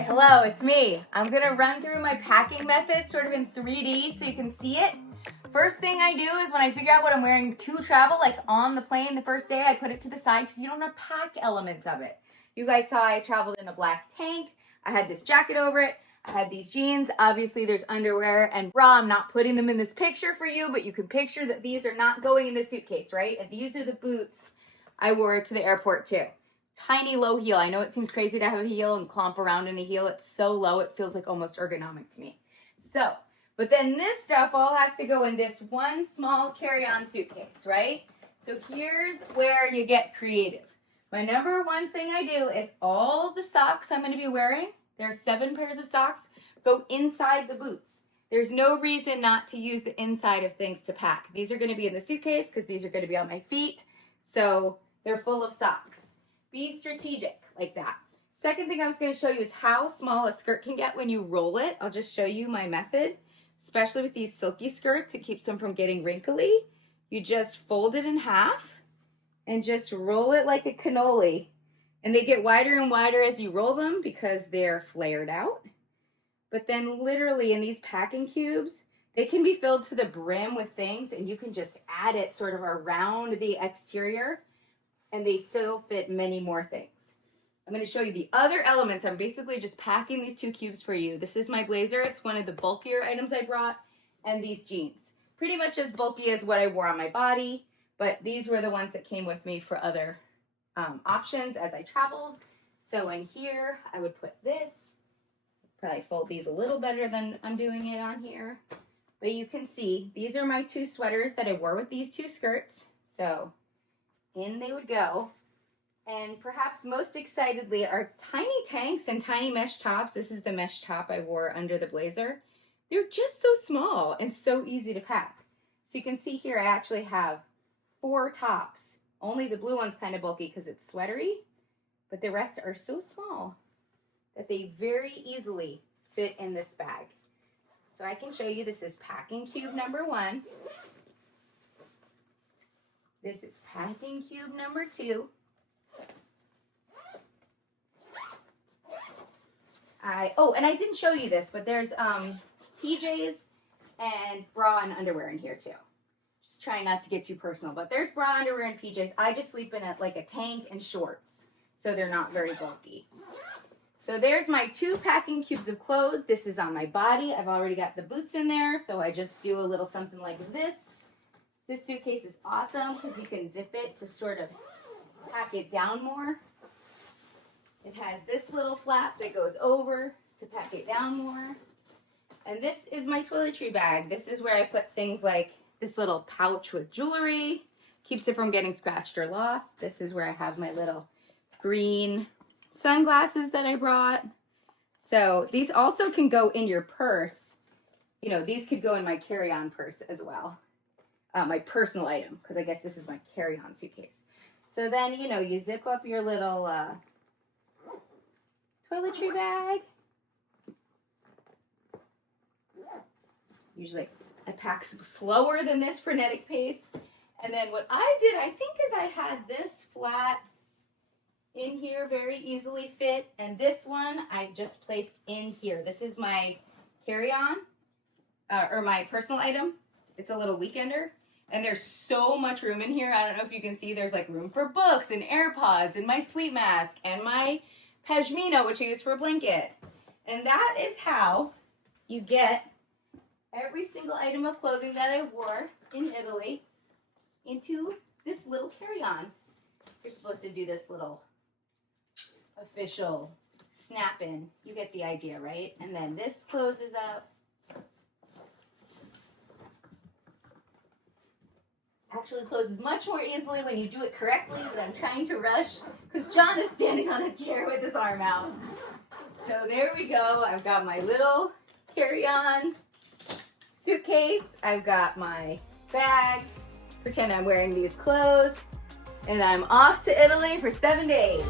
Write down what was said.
Hi, hello, it's me. I'm gonna run through my packing method sort of in 3D so you can see it. First thing I do is when I figure out what I'm wearing to travel, like on the plane the first day, I put it to the side because you don't want to pack elements of it. You guys saw I traveled in a black tank. I had this jacket over it. I had these jeans. Obviously there's underwear and bra. I'm not putting them in this picture for you, but you can picture that these are not going in the suitcase, right? And these are the boots I wore to the airport too. Tiny low heel. I know it seems crazy to have a heel and clomp around in a heel. It's so low, it feels like almost ergonomic to me. So, but then this stuff all has to go in this one small carry-on suitcase, right? So here's where you get creative. My number one thing I do is all the socks I'm going to be wearing, there are 7 pairs of socks, go inside the boots. There's no reason not to use the inside of things to pack. These are going to be in the suitcase because these are going to be on my feet. So they're full of socks. Be strategic like that. Second thing I was going to show you is how small a skirt can get when you roll it. I'll just show you my method, especially with these silky skirts. It keeps them from getting wrinkly. You just fold it in half and just roll it like a cannoli. And they get wider and wider as you roll them because they're flared out. But then literally in these packing cubes, they can be filled to the brim with things and you can just add it sort of around the exterior and they still fit many more things. I'm going to show you the other elements. I'm basically just packing these 2 cubes for you. This is my blazer. It's one of the bulkier items I brought, and these jeans. Pretty much as bulky as what I wore on my body, but these were the ones that came with me for other options as I traveled. So in here, I would put this. Probably fold these a little better than I'm doing it on here. But you can see, these are my 2 sweaters that I wore with these 2 skirts. So in they would go. And perhaps most excitedly are tiny tanks and tiny mesh tops. This is the mesh top I wore under the blazer. They're just so small and so easy to pack. So you can see here I actually have 4 tops. Only the blue one's kind of bulky because it's sweatery, but the rest are so small that they very easily fit in this bag. So I can show you, this is packing cube number 1. This is packing cube number 2. And I didn't show you this, but there's PJs and bra and underwear in here too. Just trying not to get too personal, but there's bra, underwear, and PJs. I just sleep in like a tank and shorts, so they're not very bulky. So there's my 2 packing cubes of clothes. This is on my body. I've already got the boots in there, so I just do a little something like this. This suitcase is awesome because you can zip it to sort of pack it down more. It has this little flap that goes over to pack it down more. And this is my toiletry bag. This is where I put things like this little pouch with jewelry. Keeps it from getting scratched or lost. This is where I have my little green sunglasses that I brought. So these also can go in your purse. You know, these could go in my carry-on purse as well. My personal item, because I guess this is my carry-on suitcase. So then, you know, you zip up your little toiletry bag. Usually I pack slower than this frenetic pace. And then what I did, I think, is I had this flat in here, very easily fit. And this one I just placed in here. This is my carry-on, or my personal item. It's a little weekender. And there's so much room in here. I don't know if you can see, there's like room for books and AirPods and my sleep mask and my pashmina, which I use for a blanket. And that is how you get every single item of clothing that I wore in Italy into this little carry-on. You're supposed to do this little official snap-in. You get the idea, right? And then this closes up. Actually closes much more easily when you do it correctly, but I'm trying to rush because John is standing on a chair with his arm out. So there we go. I've got my little carry-on suitcase. I've got my bag. Pretend I'm wearing these clothes. And I'm off to Italy for 7 days.